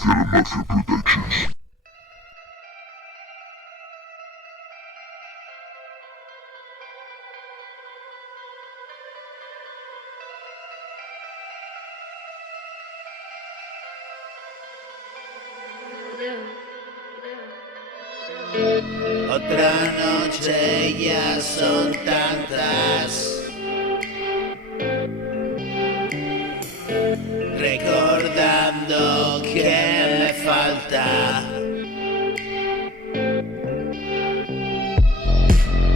CafialamafiaProd. Otra noche ya son tantas, recordando que me falta.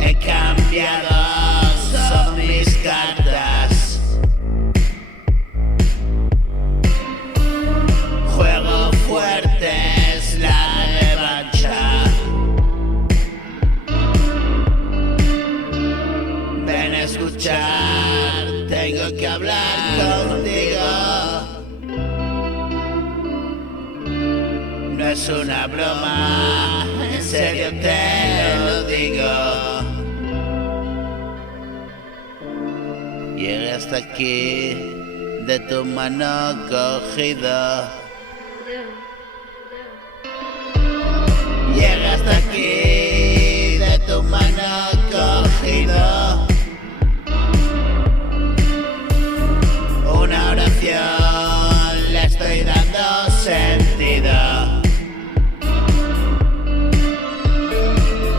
He cambiado, son mis cartas. Juego fuerte, es la revancha. Ven a escuchar, tengo que hablar contigo. No es una broma, en serio te lo digo. Llegué hasta aquí, de tu mano cogido. Llegué hasta aquí, de tu mano cogido. Una oración, le estoy dando sentido.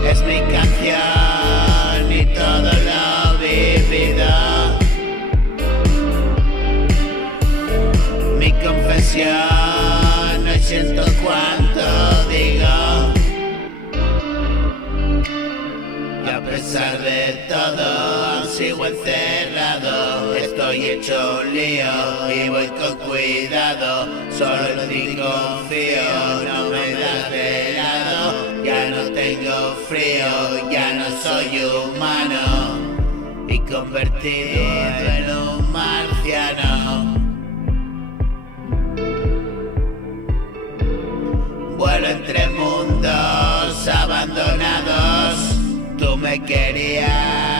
Es mi canción y todo lo vivido. Mi confesión, hoy siento cuanto digo. Y a pesar de todo, aún sigo encerrado. Estoy hecho un lío y voy con cuidado. Solo en ti confío, no me das de lado. Ya no tengo frío, ya no soy humano. Y convertido en un marciano. Vuelo entre mundos abandonados. Tú me querías